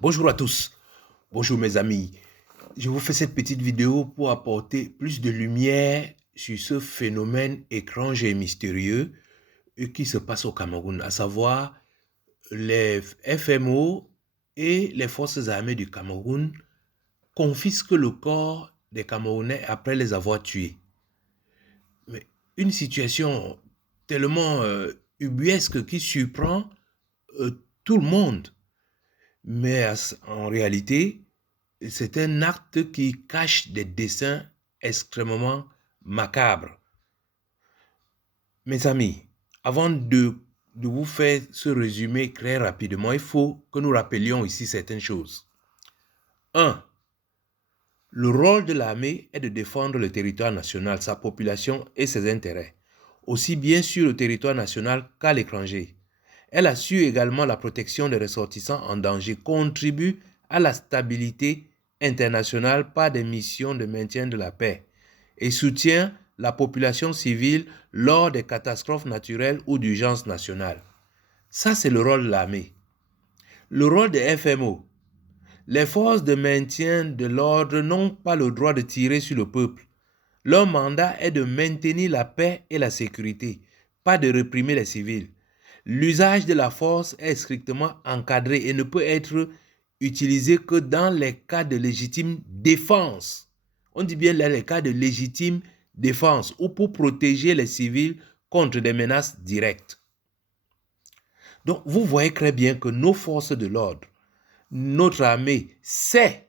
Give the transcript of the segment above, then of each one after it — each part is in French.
Bonjour à tous, bonjour mes amis. Je vous fais cette petite vidéo pour apporter plus de lumière sur ce phénomène étrange et mystérieux qui se passe au Cameroun, à savoir les FMO et les forces armées du Cameroun confisquent le corps des Camerounais après les avoir tués. Mais une situation tellement ubuesque qui surprend tout le monde. Mais en réalité, c'est un acte qui cache des dessins extrêmement macabres. Mes amis, avant de vous faire ce résumé très rapidement, il faut que nous rappelions ici certaines choses. 1. Le rôle de l'armée est de défendre le territoire national, sa population et ses intérêts, aussi bien sur le territoire national qu'à l'étranger. Elle assure également la protection des ressortissants en danger, contribue à la stabilité internationale par des missions de maintien de la paix et soutient la population civile lors des catastrophes naturelles ou d'urgence nationale. Ça, c'est le rôle de l'armée. Le rôle des FMO. Les forces de maintien de l'ordre n'ont pas le droit de tirer sur le peuple. Leur mandat est de maintenir la paix et la sécurité, pas de réprimer les civils. L'usage de la force est strictement encadré et ne peut être utilisé que dans les cas de légitime défense. On dit bien dans les cas de légitime défense ou pour protéger les civils contre des menaces directes. Donc, vous voyez très bien que nos forces de l'ordre, notre armée, ces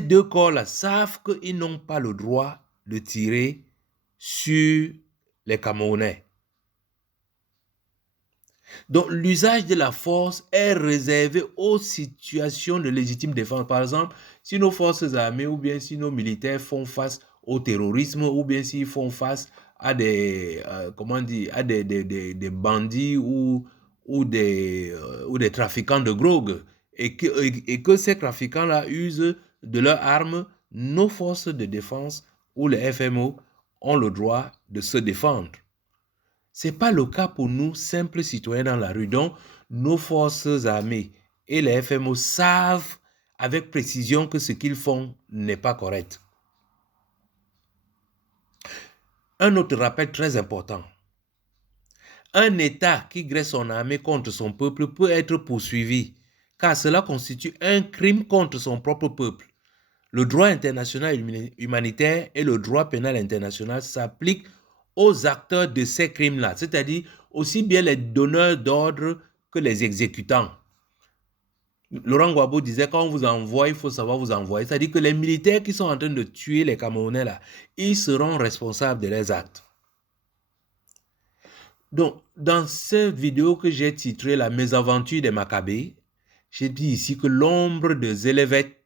deux corps-là savent qu'ils n'ont pas le droit de tirer sur les Camerounais. Donc, l'usage de la force est réservé aux situations de légitime défense. Par exemple, si nos forces armées ou bien si nos militaires font face au terrorisme ou bien s'ils font face à des, à des bandits ou des trafiquants de drogue et que ces trafiquants-là usent de leurs armes, nos forces de défense ou les FMO ont le droit de se défendre. Ce n'est pas le cas pour nous, simples citoyens dans la rue. Donc, nos forces armées et les FMO savent avec précision que ce qu'ils font n'est pas correct. Un autre rappel très important. Un État qui graisse son armée contre son peuple peut être poursuivi, car cela constitue un crime contre son propre peuple. Le droit international humanitaire et le droit pénal international s'appliquent aux acteurs de ces crimes-là, c'est-à-dire aussi bien les donneurs d'ordre que les exécutants. Laurent Gbagbo disait, quand on vous envoie, il faut savoir vous envoyer. C'est-à-dire que les militaires qui sont en train de tuer les Camerounais, là, ils seront responsables de leurs actes. Donc, dans cette vidéo que j'ai titrée « La mésaventure des Maccabées », j'ai dit ici que l'ombre des Zélévettes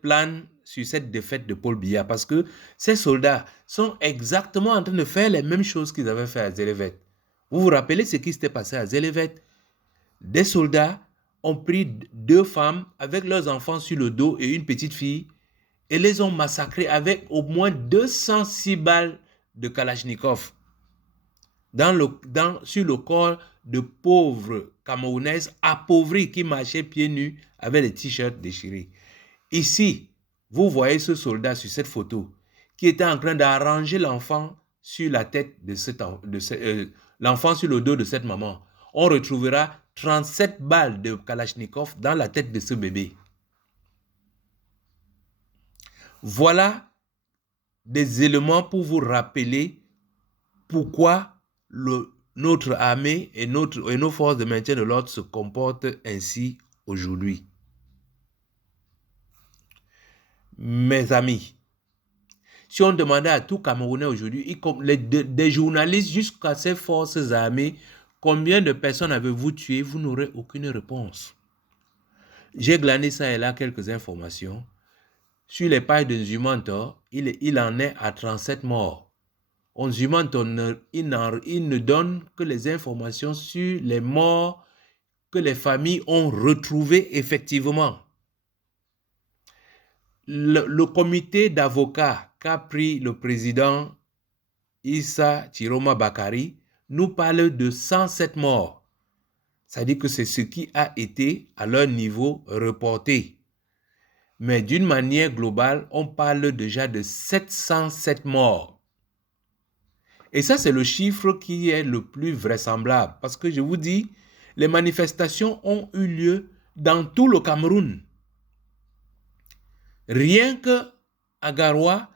plane sur cette défaite de Paul Biya parce que ces soldats sont exactement en train de faire les mêmes choses qu'ils avaient fait à Zélévet. Vous vous rappelez ce qui s'était passé à Zélévet? Des soldats ont pris 2 femmes avec leurs enfants sur le dos et une petite fille et les ont massacrés avec au moins 206 balles de Kalachnikov sur le corps de pauvres Camerounaises appauvries qui marchaient pieds nus avec les t-shirts déchirés. Ici, vous voyez ce soldat sur cette photo qui était en train d'arranger l'enfant sur la tête l'enfant sur le dos de cette maman. On retrouvera 37 balles de Kalachnikov dans la tête de ce bébé. Voilà des éléments pour vous rappeler pourquoi notre armée et nos forces de maintien de l'ordre se comportent ainsi aujourd'hui. Mes amis, si on demandait à tout Camerounais aujourd'hui, des journalistes jusqu'à ces forces armées, combien de personnes avez-vous tué, vous n'aurez aucune réponse. J'ai glané ça et là quelques informations. Sur les pages de Nzumanto, il en est à 37 morts. Nzumanto, il ne donne que les informations sur les morts que les familles ont retrouvées effectivement. Le comité d'avocats qu'a pris le président Issa Chiroma Bakari nous parlent de 107 morts. C'est-à-dire que c'est ce qui a été, à leur niveau, reporté. Mais d'une manière globale, on parle déjà de 707 morts. Et ça, c'est le chiffre qui est le plus vraisemblable. Parce que je vous dis, les manifestations ont eu lieu dans tout le Cameroun. Rien qu'à Garoua,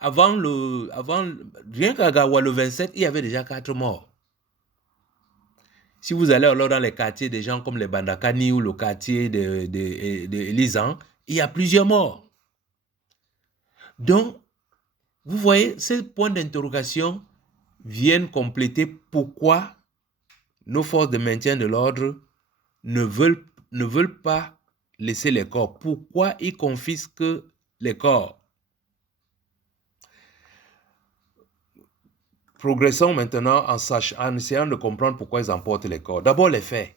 rien qu'à Garoua le 27, il y avait déjà 4 morts. Si vous allez alors dans les quartiers des gens comme les Bandakani ou le quartier de Elisan, il y a plusieurs morts. Donc, vous voyez, ces points d'interrogation viennent compléter pourquoi nos forces de maintien de l'ordre ne veulent pas laisser les corps. Pourquoi ils confisquent les corps? Progressons maintenant en essayant de comprendre pourquoi ils emportent les corps. D'abord, les faits.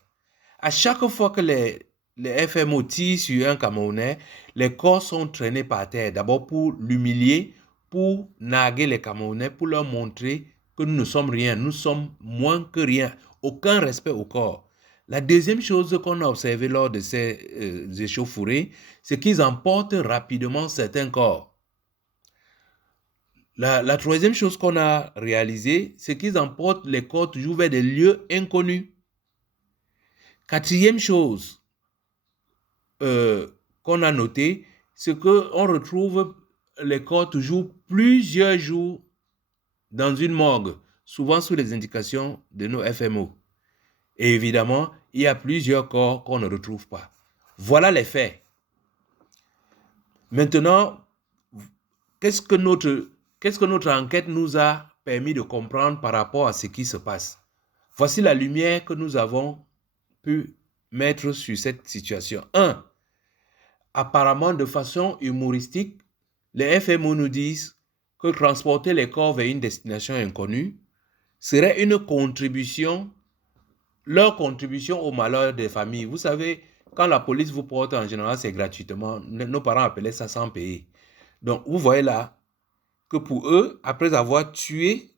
À chaque fois que les FMO tirent sur un Camerounais, les corps sont traînés par terre. D'abord pour l'humilier, pour narguer les Camerounais, pour leur montrer que nous ne sommes rien, nous sommes moins que rien. Aucun respect au corps. La deuxième chose qu'on a observée lors de ces échauffourées, c'est qu'ils emportent rapidement certains corps. La troisième chose qu'on a réalisée, c'est qu'ils emportent les corps toujours vers des lieux inconnus. Quatrième chose qu'on a noté, c'est qu'on retrouve les corps toujours plusieurs jours dans une morgue, souvent sous les indications de nos FMO. Et évidemment, il y a plusieurs corps qu'on ne retrouve pas. Voilà les faits. Maintenant, qu'est-ce que notre enquête nous a permis de comprendre par rapport à ce qui se passe? Voici la lumière que nous avons pu mettre sur cette situation. 1. Apparemment, de façon humoristique, les FMO nous disent que transporter les corps vers une destination inconnue serait une contribution, leur contribution au malheur des familles. Vous savez, quand la police vous porte, en général, c'est gratuitement. Nos parents appelaient ça sans payer. Donc, vous voyez là que pour eux, après avoir tué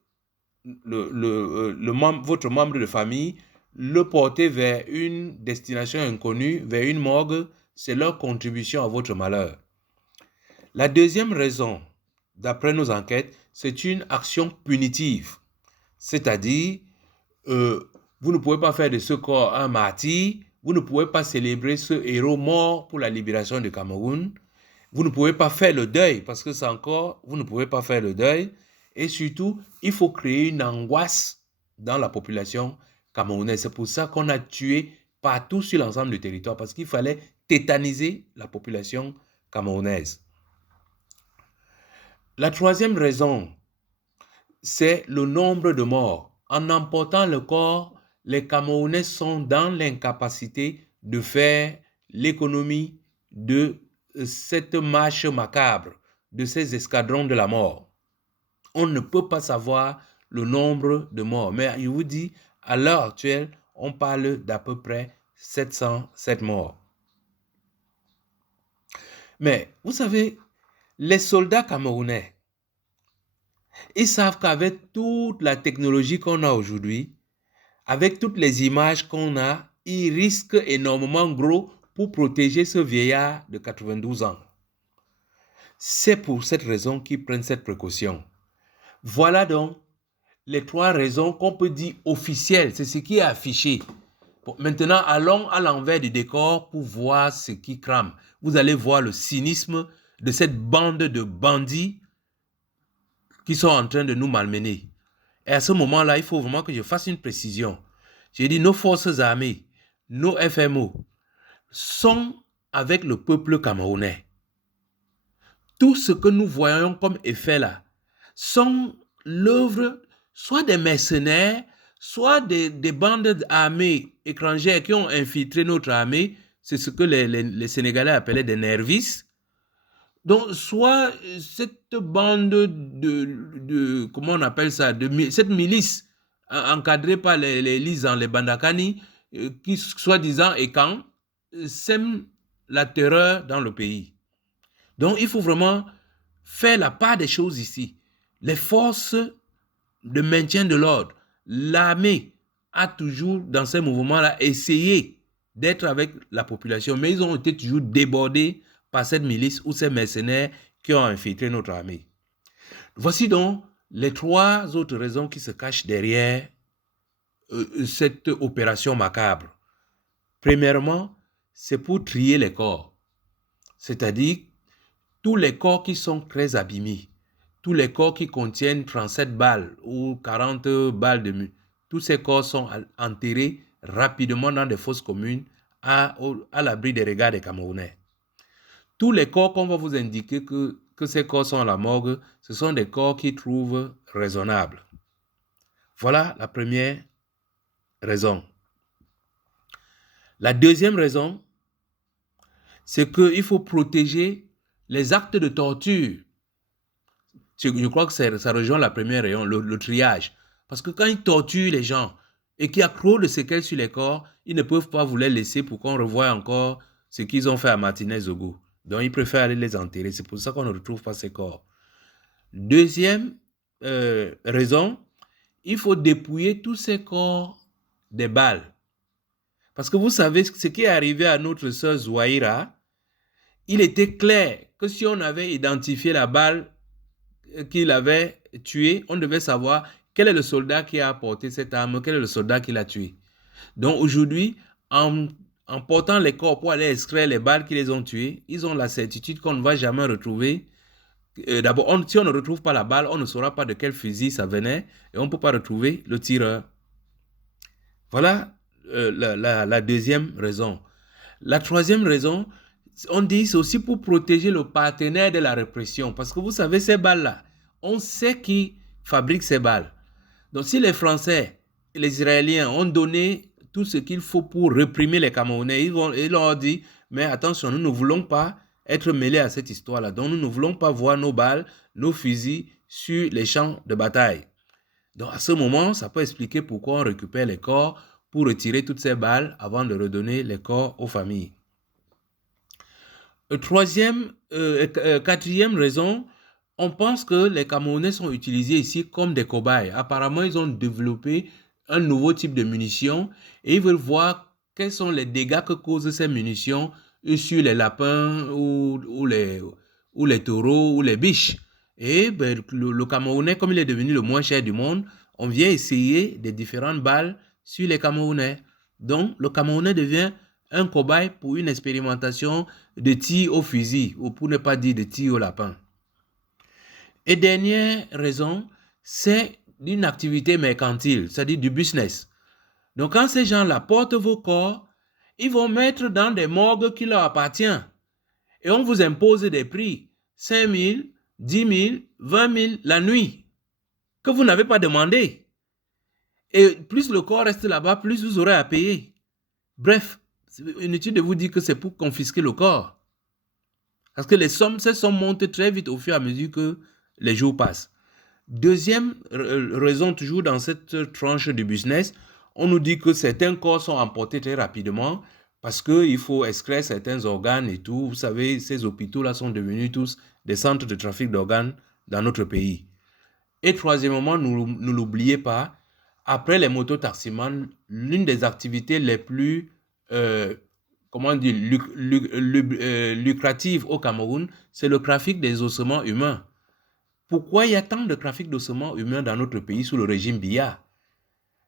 votre membre de famille, le porter vers une destination inconnue, vers une morgue, c'est leur contribution à votre malheur. La deuxième raison, d'après nos enquêtes, c'est une action punitive. C'est-à-dire, vous ne pouvez pas faire de ce corps un martyr, vous ne pouvez pas célébrer ce héros mort pour la libération du Cameroun, vous ne pouvez pas faire le deuil, parce que c'est encore, vous ne pouvez pas faire le deuil, et surtout, il faut créer une angoisse dans la population camerounaise. C'est pour ça qu'on a tué partout sur l'ensemble du territoire, parce qu'il fallait tétaniser la population camerounaise. La troisième raison, c'est le nombre de morts. En emportant le corps, les Camerounais sont dans l'incapacité de faire l'économie de cette marche macabre, de ces escadrons de la mort. On ne peut pas savoir le nombre de morts, mais je vous dis, à l'heure actuelle, on parle d'à peu près 707 morts. Mais vous savez, les soldats camerounais, ils savent qu'avec toute la technologie qu'on a aujourd'hui, avec toutes les images qu'on a, ils risquent énormément gros pour protéger ce vieillard de 92 ans. C'est pour cette raison qu'ils prennent cette précaution. Voilà donc les trois raisons qu'on peut dire officielles. C'est ce qui est affiché. Bon, maintenant, allons à l'envers du décor pour voir ce qui crame. Vous allez voir le cynisme de cette bande de bandits qui sont en train de nous malmener. Et à ce moment-là, il faut vraiment que je fasse une précision. J'ai dit, nos forces armées, nos FMO, sont avec le peuple camerounais. Tout ce que nous voyons comme effet là, sont l'œuvre soit des mercenaires, soit des bandes armées étrangères qui ont infiltré notre armée. C'est ce que les Sénégalais appelaient des nervistes. Donc, soit cette bande comment on appelle ça, cette milice encadrée par les Lisans, les Bandakani, qui, soi-disant, et quand, sèment la terreur dans le pays. Donc, il faut vraiment faire la part des choses ici. Les forces de maintien de l'ordre, l'armée a toujours, dans ces mouvements-là, essayé d'être avec la population, mais ils ont été toujours débordés par cette milice ou ces mercenaires qui ont infiltré notre armée. Voici donc les 3 autres raisons qui se cachent derrière cette opération macabre. Premièrement, c'est pour trier les corps, c'est-à-dire tous les corps qui sont très abîmés, tous les corps qui contiennent 37 balles ou 40 balles de mue, tous ces corps sont enterrés rapidement dans des fosses communes à l'abri des regards des Camerounais. Tous les corps qu'on va vous indiquer que ces corps sont à la morgue, ce sont des corps qu'ils trouvent raisonnables. Voilà la première raison. La deuxième raison, c'est qu'il faut protéger les actes de torture. Je crois que ça rejoint la première raison, le triage. Parce que quand ils torturent les gens et qu'il y a trop de séquelles sur les corps, ils ne peuvent pas vous les laisser pour qu'on revoie encore ce qu'ils ont fait à Martinez-Zogo. Donc, ils préfèrent aller les enterrer. C'est pour ça qu'on ne retrouve pas ces corps. Deuxième raison, il faut dépouiller tous ces corps des balles. Parce que vous savez, ce qui est arrivé à notre sœur Zouaïra, il était clair que si on avait identifié la balle qu'il avait tuée, on devait savoir quel est le soldat qui a apporté cette arme, quel est le soldat qui l'a tué. Donc aujourd'hui, en portant les corps pour aller extraire les balles qui les ont tués, ils ont la certitude qu'on ne va jamais retrouver. D'abord, si on ne retrouve pas la balle, on ne saura pas de quel fusil ça venait et on ne peut pas retrouver le tireur. Voilà la deuxième raison. La troisième raison, on dit c'est aussi pour protéger le partenaire de la répression. Parce que vous savez, ces balles-là, on sait qui fabrique ces balles. Donc si les Français et les Israéliens ont donné tout ce qu'il faut pour réprimer les Camerounais, ils leur ont dit, mais attention, nous ne voulons pas être mêlés à cette histoire-là. Donc nous ne voulons pas voir nos balles, nos fusils sur les champs de bataille. Donc à ce moment, ça peut expliquer pourquoi on récupère les corps pour retirer toutes ces balles avant de redonner les corps aux familles. Quatrième raison, on pense que les Camerounais sont utilisés ici comme des cobayes. Apparemment, ils ont développé un nouveau type de munitions et ils veulent voir quels sont les dégâts que causent ces munitions sur les lapins ou les taureaux ou les biches. Et le Camerounais, comme il est devenu le moins cher du monde, on vient essayer des différentes balles sur les Camerounais. Donc, le Camerounais devient un cobaye pour une expérimentation de tir au fusil, ou pour ne pas dire de tir au lapin. Et dernière raison, c'est une activité mercantile, c'est-à-dire du business. Donc, quand ces gens-là portent vos corps, ils vont mettre dans des morgues qui leur appartiennent. Et on vous impose des prix, 5 000, 10 000, 20 000 la nuit, que vous n'avez pas demandé. Et plus le corps reste là-bas, plus vous aurez à payer. Bref, c'est inutile de vous dire que c'est pour confisquer le corps. Parce que ces sommes montent très vite au fur et à mesure que les jours passent. Deuxième raison, toujours dans cette tranche du business, on nous dit que certains corps sont emportés très rapidement parce qu'il faut extraire certains organes et tout. Vous savez, ces hôpitaux-là sont devenus tous des centres de trafic d'organes dans notre pays. Et troisièmement, ne l'oubliez pas, après les mototaximans, l'une des activités les plus lucratives au Cameroun, c'est le trafic des ossements humains. Pourquoi il y a tant de trafic d'ossements humains dans notre pays sous le régime Biya?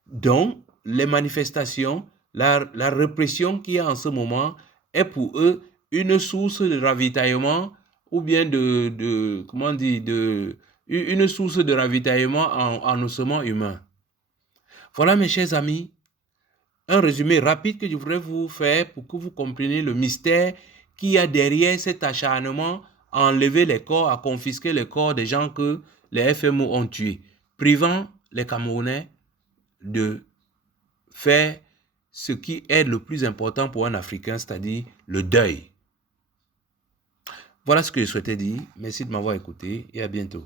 Donc, les manifestations, la répression qu'il y a en ce moment est pour eux une source de ravitaillement ou bien une source de ravitaillement en ossements humains. Voilà, mes chers amis, un résumé rapide que je voudrais vous faire pour que vous compreniez le mystère qu'il y a derrière cet acharnement à enlever les corps, à confisquer les corps des gens que les FMO ont tués, privant les Camerounais de faire ce qui est le plus important pour un Africain, c'est-à-dire le deuil. Voilà ce que je souhaitais dire. Merci de m'avoir écouté et à bientôt.